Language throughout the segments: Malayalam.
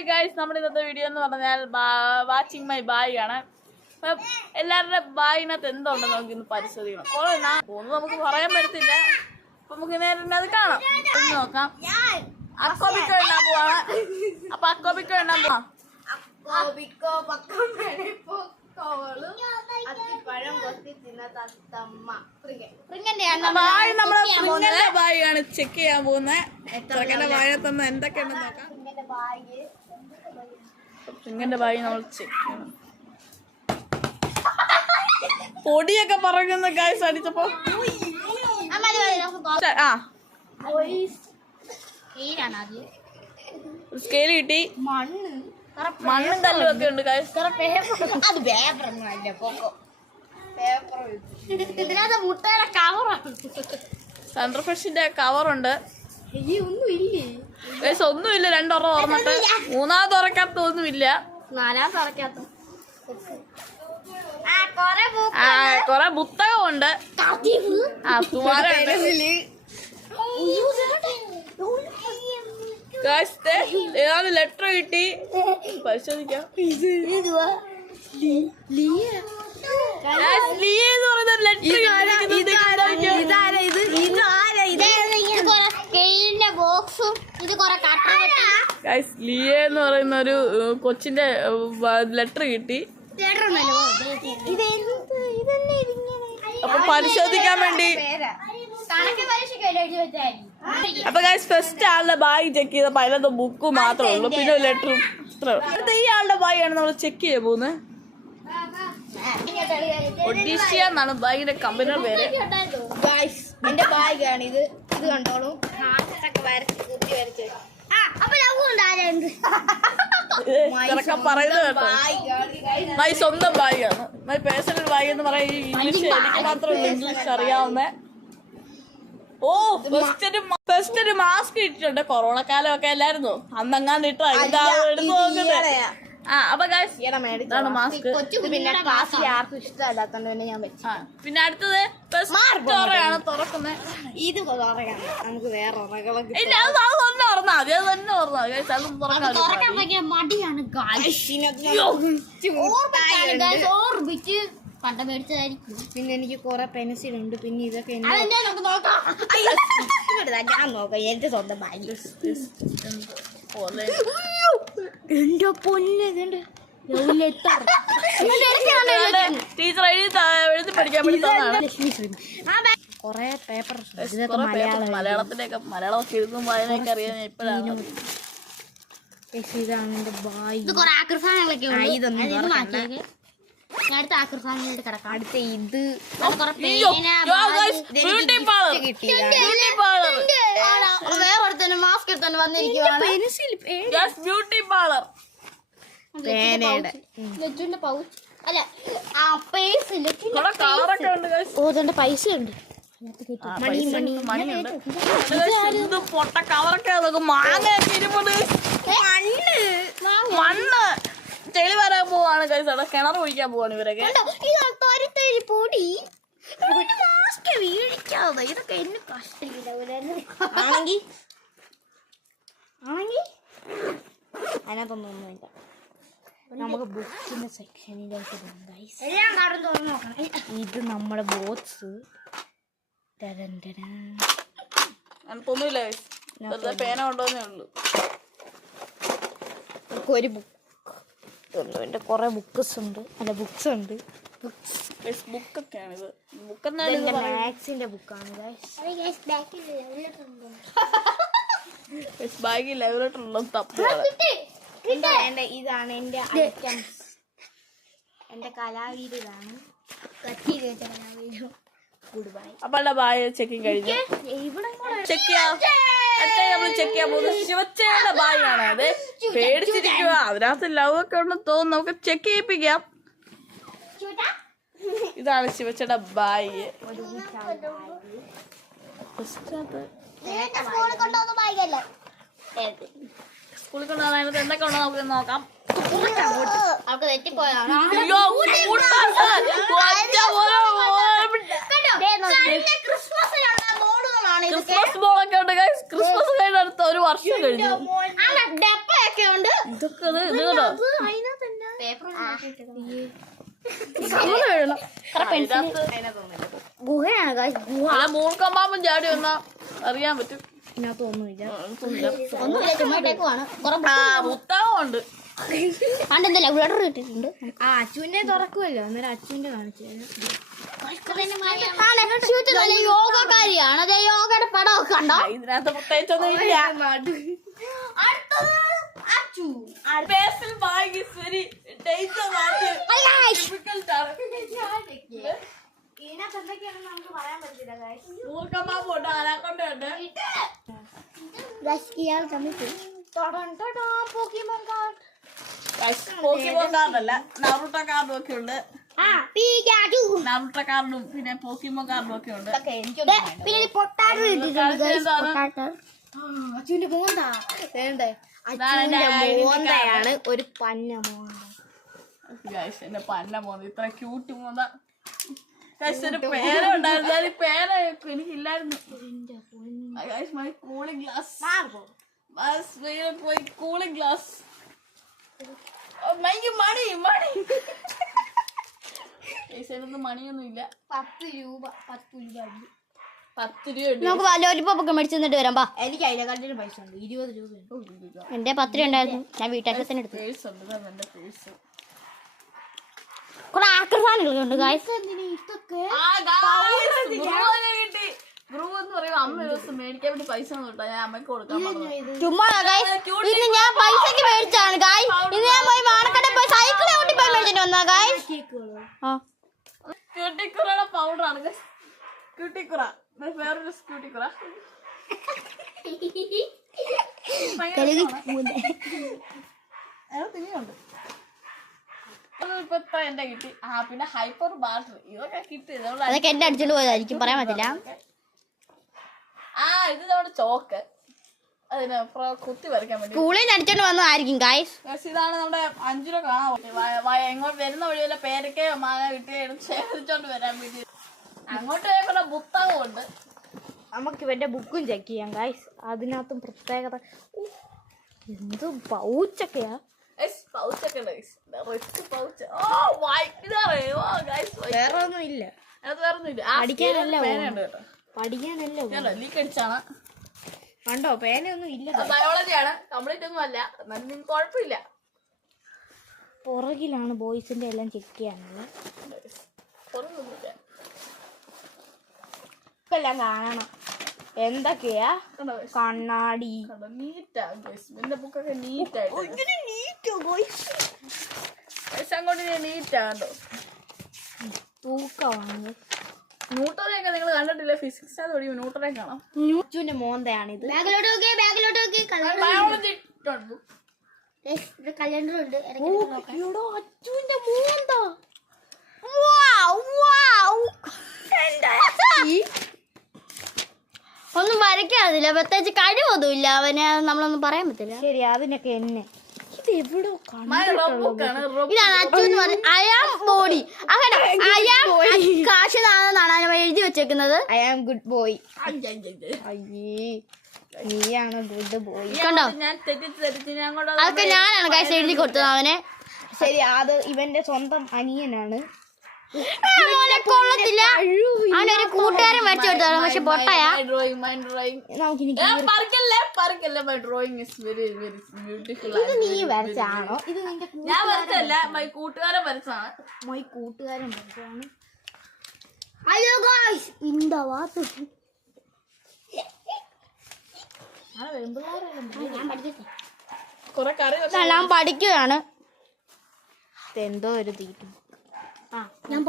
ഹായ് ഗൈസ്, നമ്മുടെ ഇന്നത്തെ വീഡിയോ എന്ന് പറഞ്ഞാൽ വാച്ചിങ് മൈ ബായ് ആണ്. അപ്പം എല്ലാവരുടെ ബായിനകത്ത് എന്തുണ്ടെന്ന് നമുക്ക് ഇന്ന് പരിശോധിക്കണം. ഒന്നും നമുക്ക് പറയാൻ പറ്റത്തില്ല. അപ്പൊ നമുക്ക് നേരെ അത് കാണാം, നോക്കാം. അക്കോബിക്കോ എണ്ണാൻ പോവാണ്. അപ്പൊ അക്കോബിക്കോ എണ്ണാൻ പോവാം. ബായ് നമ്മളെ പ്രിങ്ങന്റെ ബായ് ആണ് ചെക്ക് ചെയ്യാൻ പോകുന്നത്. ചെറുക്കന്റെ ബായിനകത്ത് എന്തൊക്കെയുണ്ടെന്ന് നോക്കാം. പ്രിങ്ങന്റെ ബായി നമ്മൾ ചെക്ക് ചെയ്യണം. പൊടിയൊക്കെ പറയുന്ന ഗൈസ് അടിച്ചപ്പോ സ്കെയിൽ കിട്ടി. മണ്ണും കല്ലും ഒക്കെ ഉണ്ട് ഗൈസ്. മുട്ടയുടെ കവറാണ്. സെൻട്രൽ ഫ്രഷിന്റെ കവറുണ്ട്. ഒന്നുമില്ല. രണ്ടൊറ തുറന്നിട്ട് മൂന്നാമത് തുറക്കാത്ത ഒന്നുമില്ല. നാലാമത് തുറക്കാത്ത കൊറേ പുസ്തകമുണ്ട്. ഏതാണ്ട് ലെറ്റർ കിട്ടി. പരിശോധിക്കാം. ലിയ എന്ന് പറയുന്ന ഒരു കൊച്ചിന്റെ ലെറ്റർ കിട്ടി. അപ്പൊ പരിശോധിക്കാൻ വേണ്ടി അപ്പൊ ഗൈസ് ഫസ്റ്റ് ആളുടെ ബാഗ് ചെക്ക് ചെയ്തപ്പോ അതിനകത്ത് ബുക്ക് മാത്രമേ ഉള്ളൂ, പിന്നെ ലെറ്ററും. അടുത്ത ഈ ആളുടെ ബാഗാണ് നമ്മൾ ചെക്ക് ചെയ്യാൻ പോകുന്നത്. ഒഡീഷ്യ എന്നാണ് ബാഗിന്റെ കമ്പനിയുടെ പേര്. എന്റെ ബാഗാണ് ഇത്. ഇത് കണ്ടോളൂ. പറയുന്നത് കേട്ടോ, മൈ സ്വന്തം ബാഗാണ്. മൈ പേഴ്സണൽ ബാഗ് എന്ന് പറയാൻ ഇംഗ്ലീഷ് എനിക്ക് മാത്രമേ ഇംഗ്ലീഷ് അറിയാവുന്ന. ഓ ഫസ്റ്റ് ഒരു മാസ്ക് ഇട്ടിട്ടുണ്ട്. കൊറോണ കാലം ഒക്കെ അല്ലായിരുന്നു അന്നെങ്ങാണ്ട് ഇട്ടോ എടുത്ത് നോക്കുന്നത്. അപ്പൊ ഇതാണ് മാസ്ക്. പിന്നെ അടുത്തത് ആണ് തുറക്കുന്നത്. ഇത് നമുക്ക് വേറെ ഇല്ല, അത് തന്നെ തുറന്നാ മതി. അത് തന്നെ തുറന്നാ തുറക്കാൻ മടിയാണ്. പണ്ട മേടിച്ചതായിരിക്കും. പിന്നെ എനിക്ക് കൊറേ പെൻസിൽ ഉണ്ട്. പിന്നെ ഇതൊക്കെ ഞാൻ നോക്കാം. എന്റെ സ്വന്തം ബാഗ്. എന്റെ പൊന്നെ ടീച്ചർ എഴുതി പഠിക്കാൻ വേണ്ടി കൊറേ പേപ്പർ. മലയാളത്തിന്റെ ഒക്കെ മലയാളമൊക്കെ എഴുതും വായനയൊക്കെ അറിയാൻ ഇപ്പോഴാണ്. ഇതാണ് എന്റെ ബാഗ്. ഇത് കൊറേ ആക്രസാധനങ്ങളൊക്കെ അടുത്ത ആക്രസാധനങ്ങളുടെ കിടക്കാം. അടുത്ത ഇത് വേറെ മാസ്ക് എടുത്തന്നെ വന്നിരിക്കുവാണ്. ബ്യൂട്ടി പാർലർ പൗച്ച് അല്ല പൈസ ഉണ്ട്. പൊട്ട കവറൊക്കെ മണ്ണ് ചെളി വരാൻ പോവാണ് ഗൈസ്. അവിടെ കിണർ ഒഴിക്കാൻ പോവാണ് ഇവരൊക്കെ. ഇതൊക്കെ എന്നെ കഷ്ടമില്ല. അതിനകത്തൊന്നുമില്ല. നമുക്ക് ബുക്കിന്റെ സെക്ഷനിലേക്ക് ഇത് നമ്മുടെ ബോക്സ്. ഒന്നുമില്ല ഗൈസ്, പേന കൊണ്ടുവന്നേ ഉള്ളൂ. ഒരു ബുക്ക് എന്റെ കൊറേ ബുക്ക്സ് ഉണ്ട്. അല്ല ബുക്സ് ഉണ്ട്. ബുക്കൊക്കെയാണിത്. മാത്സിന്റെ ബുക്കാണ്. ബാഗിൽ ലൈബ്രറിയിലുള്ള തപ്പാണ്. ഇതാണ് എന്റെ ഐറ്റംസ്. എന്റെ കലാവീരാണ്. Good bye. അപ്പൊ ബാഗ് ചെക്കിങ് കഴിഞ്ഞു. ചെക്ക് ചെയ്യാം. നമ്മൾ ചെക്ക് ചെയ്യാൻ പോകുന്നത് ശിവച്ചയുടെ ബാഗാണ്. അത് പേടിച്ചിരിക്കുക. അതിനകത്ത് ലവ് ഒക്കെ ഉണ്ടെന്ന് തോന്നുന്നു. നമുക്ക് ചെക്ക് ചെയ്യിപ്പിക്കാം. ഇതാണ് ശിവച്ചയുടെ ബാഗ്. സ്കൂളിൽ കൊണ്ടുപോകാൻ എന്തൊക്കെ ഉണ്ടോ നമുക്ക് നോക്കാം. അവർക്ക് തെറ്റിപ്പോയതാണ്. ക്രിസ്മസ് ബോളൊക്കെ ഉണ്ട്. ക്രിസ്മസ് കഴിഞ്ഞ അടുത്ത ഒരു വർഷം കഴിഞ്ഞു. ഡപ്പൊക്കെ ഉണ്ട്. ഇതൊക്കെ ഇത് കേട്ടോ ഗുഹയാണ് guys, ഗുഹ. മൂർക്കമ്പാമ്പൻ ചാടി വന്നാ അറിയാൻ പറ്റും. ഇതിനകത്ത് ഒന്നുമില്ല, ചുമ്മാ ഇട്ടേക്കുവാണ്. പുസ്തകമുണ്ട്. പണ്ടെന്താ ലവ് ലെറ്റർ കിട്ടിയിട്ടുണ്ട്. അച്ചുവിന്റെ തുറക്കുമല്ലോ, അന്നേരം അച്ചുവിന്റെ കാണിച്ചു യോഗക്കാരിയാണ്. അതെ, യോഗയുടെ പടമൊക്കെ കണ്ടോ? ഇതിനകത്ത് പ്രത്യേകിച്ചൊന്നും ഇല്ല. Basil bag is very dangerous ആണ്. Difficult ആണ്. ഇതിനകത്ത് എന്തൊക്കെയാണെന്ന് നമുക്ക് പറയാൻ പറ്റില്ല guys. മൂർക്കമ്പാമ്പുണ്ട്, അനാക്കൊണ്ടയുണ്ട്. Pokemon card. പോക്കിമോൻ കാർഡല്ല, നറുട്ടോ കാർഡും ഒക്കെ ഉണ്ട്. നറുട്ടോ കാർഡും പിന്നെ പോക്കിമോൻ കാർഡും ഒക്കെ ഉണ്ട്. പിന്നെ പൊട്ടാറ്റോ ഇട്ടിട്ടുണ്ട്. അച്ചുവിന്റെ മോന്താ വേണ്ടേ? അച്ചുവിന്റെ മോന്തയാണ് ഒരു പന്ന മോന്ത. ഗൈസ് എന്റെ പന്ന മോന്ത, ഇത്ര ക്യൂട്ട് മോന്ത. ഗൈസ് ഒരു പേര ഉണ്ടായിരുന്നു, അത് പേര എനിക്കില്ലായിരുന്നു. ഗൈസ് മൈ കൂളിംഗ് ഗ്ലാസ്, പോയി കൂളിംഗ് ഗ്ലാസ്. മണി മണി ഗൈസ് എന്നൊന്നും മണിയൊന്നും ഇല്ല. 10 രൂപ 10 രൂപ ഉണ്ട്. നമുക്ക് ലോലിപ്പോപ്പ് ഒക്കെ മേടിച്ചു തന്നിട്ട് വരാം. എനിക്ക് അതിനെക്കാട്ടിലും പൈസ ഉണ്ട്, 20 രൂപ. എന്റെ 10 രൂപ ഉണ്ടായിരുന്നു, ഞാൻ വീട്ടാവശ്യത്തിന് എടുത്തു. പേഴ്സ് ഉണ്ട്, എന്റെ പേഴ്സ്. കുറെ ആക്രസാനുകളുണ്ട് ഗായ്സ്. ഇതൊക്കെ ഗ്രൂ എന്ന് പറയുമ്പോ അമ്മ ദിവസം മേടിക്കാൻ വേണ്ടി പൈസ ഒന്നും കിട്ടാ, ഞാൻ അമ്മയ്ക്ക് കൊടുക്കാൻ പറഞ്ഞു. ചുമ്മാ ഗായ്സ്, ഇന്ന് ഞാൻ പൈസക്ക് മേടിച്ചാണ് ഗായ്സ്. ഇന്ന് ഞാൻ പോയി മാർക്കറ്റിൽ പോയി സൈക്കിൾ ഓട്ടി പോയി മേടിച്ചിട്ട് വന്നാ ഗായ്സ്. ക്യൂട്ടിക്കുറയുടെ പൗഡറാണ് ഗൈസ്. ക്യൂട്ടിക്കുറ, വേറൊരു ക്യൂട്ടിക്കുറ. തിരിയുണ്ട് ഇപ്പൊ എന്റെ കിട്ടി. പിന്നെ ഹൈപ്പർ ബാറ്ററി ഇതൊക്കെ കിട്ടി. അതൊക്കെ എന്റെ അടിച്ചോണ്ട് പോയതായിരിക്കും, പറയാൻ പറ്റില്ല. ഇത് നമ്മുടെ ചോക്ക്, അതിന് കുത്തി വരയ്ക്കാൻ വേണ്ടി സ്കൂളിൽ നിന്ന് അടിച്ചോണ്ട് വന്നതായിരിക്കും ഗായ്സ്. ഇതാണ് നമ്മുടെ 5 രൂപ കാണാൻ എങ്ങോട്ട് വരുന്ന വഴി വല്ല പേരക്കയോ മാങ്ങ കിട്ടിയോ ശേഖരിച്ചോണ്ട് വരാൻ വേണ്ടി. അങ്ങോട്ട് പോയപ്പോ പുസ്തകമുണ്ട്. നമുക്ക് ഇവന്റെ ബുക്കും ചെക്ക് ചെയ്യാം ഗായ്സ്. അതിനകത്തും പ്രത്യേകത എന്ത് പൗച്ചൊക്കെയാ. വേറെ ഒന്നും ഇല്ല, പഠിക്കാനല്ല ലീക്ക് അടിച്ചാണ്. കണ്ടോ, പേനയൊന്നും ഇല്ല. ബയോളജിയാണ്, കംപ്ലീറ്റ് ഒന്നും അല്ല, എന്നാലും കുഴപ്പമില്ല. പുറകിലാണ് ബോയ്സിന്റെ എല്ലാം ചെക്ക് ചെയ്യാനുള്ളത്. എല്ലാം കാണണം എന്തൊക്കെയാ. കണ്ണാടി എന്റെ ബുക്കൊക്കെ നീറ്റായിട്ട് അങ്ങോട്ട് നീറ്റാണ്ടോ. തൂക്കമാണ്. ന്യൂട്ടനെയൊക്കെ നിങ്ങൾ കണ്ടിട്ടില്ല, ഫിസിക്സ് പഠിക്കും ന്യൂട്ടനെ കാണാം. ന്യൂച്ചുവിന്റെ മോന്തയാണിത്. ബയോളജി ഇട്ടുണ്ട്. അച്ചുവിന്റെ മോന്ത ഒന്നും വരയ്ക്കാതില്ല, പ്രത്യേകിച്ച് കഴിവൊന്നുമില്ല അവന്, നമ്മളൊന്നും പറയാൻ പറ്റില്ല. ശരി, അതിനൊക്കെ എന്നെ ഇത് എവിടോ ഇതാണ് അച്ചു എന്ന് പറഞ്ഞ അയാം ബോഡി. അങ്ങനെ അയാം കാശിനാണെന്നാണ് എഴുതി വെച്ചേക്കുന്നത്. I am good boy. അയ്യേ, നീയാണ് ഗുഡ് ബോയ്. കണ്ടോ, ഞാൻ തെറ്റിച്ച് അതൊക്കെ ഞാനാണ് കാശ് എഴുതി കൊടുത്തത് അവനെ. ശരി, അത് ഇവന്റെ സ്വന്തം അനിയനാണ്. കൊള്ളത്തില്ല, അവനൊരു കൂട്ടുകാരൻ വരച്ചു കൊടുത്താണ്, പക്ഷെ പൊട്ടയാ. ഇത് നീ വരച്ചാണോ? ഇത് നിന്റെ ഞാൻ വരച്ചല്ല, കൂട്ടുകാരൻ വരച്ചാണ്. കൂട്ടുകാരൻ വരച്ചാണ്. അയ്യോ ഗായ്സ്, എന്താ വാത്ത് കൊറേ കറി ഞാൻ പഠിക്കുകയാണ്. എന്തോ ഒരു തീറ്റ. ഞാൻ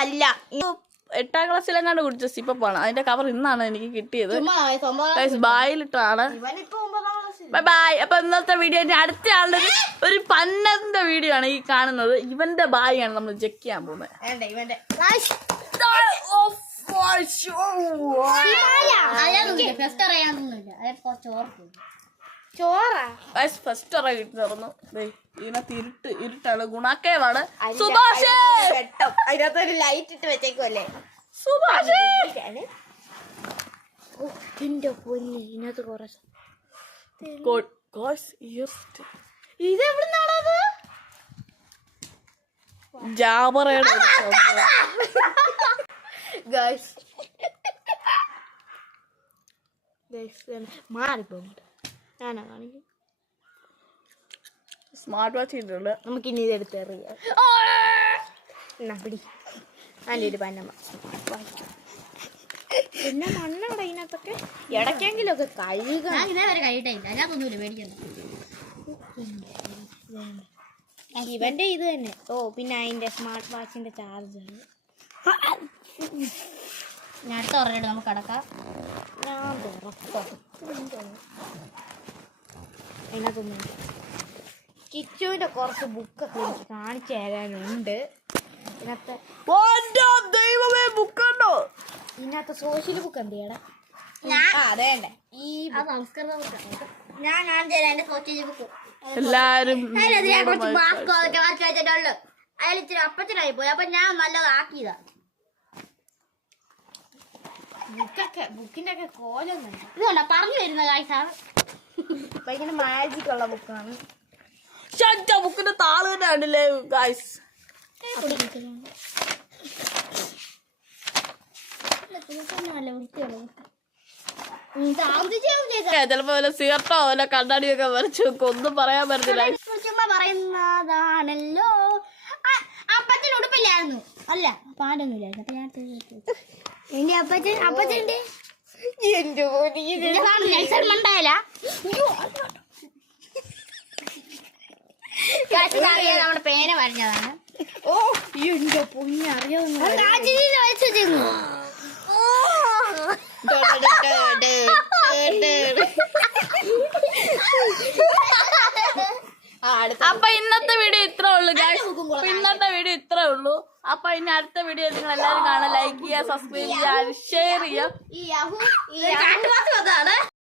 അല്ല, 8ാം ക്ലാസ്സിലെങ്ങാണ്ട് കുടിച്ച സിപ്പാണ്. അതിന്റെ കവർ ഇന്നാണ് എനിക്ക് കിട്ടിയത്. ബായിലിട്ടാണ്. Bye bye. അപ്പൊ ഇന്നത്തെ വീഡിയോ അടുത്ത ആളുടെ ഒരു പന്നന്റെ വീഡിയോ ആണ് ഈ കാണുന്നത്. ഇവന്റെ ബായിയാണ് നമ്മൾ ചെക്ക് ചെയ്യാൻ പോകുന്നത്. ഇവന്റെ ചോറാ ഫസ്റ്റ് ഒറ കിട്ടുന്നു. ഇതിനകത്ത് ഇരുട്ടാണ്. ഗുണാക്കേവാണ്. സുഭാഷ് വെട്ടം അതിനകത്തൊരു ലൈറ്റ് ഇട്ട് വെച്ചേക്കുമല്ലേ. സുഭാഷ് എന്റെ പൊന്നെ ഇതിനകത്ത് കുറെ ഇതെവിടുന്നാണത്? ജാമറയുടെ ഗൈസ് മാറിപ്പോണ്ട്. ഞാനാ കാണിക്കും. സ്മാർട്ട് വാച്ച് ഇട്ടുണ്ട്. നമുക്കിനി ഇതെടുത്ത് എറിയാം. എന്നാ പിടി. നല്ലൊരു പന്നമ്മ. പിന്നെ മണ്ണവിടെ ഇതിനകത്തൊക്കെ ഇടയ്ക്കെങ്കിലും ഒക്കെ കഴുകണം. ഞാൻ ഇതേവരെ കഴിയിട്ടില്ല. അതിനകത്തൊന്നുമില്ല, പേടിക്കണ്ട. ഇവന്റെ ഇത് തന്നെ. ഓ പിന്നെ അതിന്റെ സ്മാർട്ട് വാച്ചിന്റെ ചാർജർ. ഞാൻ അടുത്ത ഓർഡർ നമുക്ക് കിടക്കാം. ഞാൻ തുറക്കാം. അതിനകത്തൊന്നും കിച്ചുവിന്റെ കുറച്ച് ബുക്കൊക്കെ എനിക്ക് കാണിച്ചു തരാനുണ്ട്. ഇതിനകത്ത് ബുക്കുണ്ടോ? ഇതിനകത്ത് സോഷ്യൽ ബുക്ക് എന്ത് ചെയ്യണം? അതേണ്ടേ ഈ സംസ്കൃത ബുക്ക് ഞാൻ കാണിച്ചു തരാം. എന്റെ സോഷ്യൽ ബുക്ക് എല്ലാരും കുറച്ച് മാസ്ക് ഒക്കെ വാച്ച് വെച്ചിട്ടുള്ളു. അയാൾ ഇച്ചിരി അപ്പച്ചനായി പോയി. അപ്പൊ ഞാൻ നല്ലതാക്കിയതാ. ബുക്കിന്റെ ഒക്കെ കോലൊന്നുണ്ട്. ഇതുകൊണ്ടാ പറഞ്ഞു വരുന്ന കാഴ്ചാണ്. ഭയങ്കര മാജിക് ഉള്ള ബുക്കാണ്. ബുക്കിന്റെ താള് തന്നെ കണ്ടില്ലേ ഗൈസ്? ചിലപ്പോ വല്ല സിഗരറ്റോ വല്ല കണ്ണാടിയൊക്കെ വരച്ചു വെക്കും. ഒന്നും പറയാൻ പറ്റത്തില്ല. ചുമ്മാ പറയുന്നതാണല്ലോ. അപ്പച്ചൻ ഉടുപ്പില്ലായിരുന്നു. അല്ല പാടൊന്നുമില്ലായിരുന്നു. അപ്പൊ ഞാൻ എന്റെ അപ്പച്ചന്റെ മണ്ടായല്ല. നമ്മുടെ പേന വരഞ്ഞതാണ്. ഓ എന്റെ പൊന്നെ അറിയാവുന്ന അപ്പൊ ഇന്നത്തെ വീഡിയോ ഇത്രേ ഉള്ളൂ guys. ഇന്നത്തെ വീഡിയോ ഇത്രേ ഉള്ളൂ. അപ്പൊ ഇനി അടുത്ത വീഡിയോ നിങ്ങൾ എല്ലാവരും കാണാൻ, ലൈക്ക് ചെയ്യുക, സബ്സ്ക്രൈബ് ചെയ്യുക, ഷെയർ ചെയ്യുക. ഈ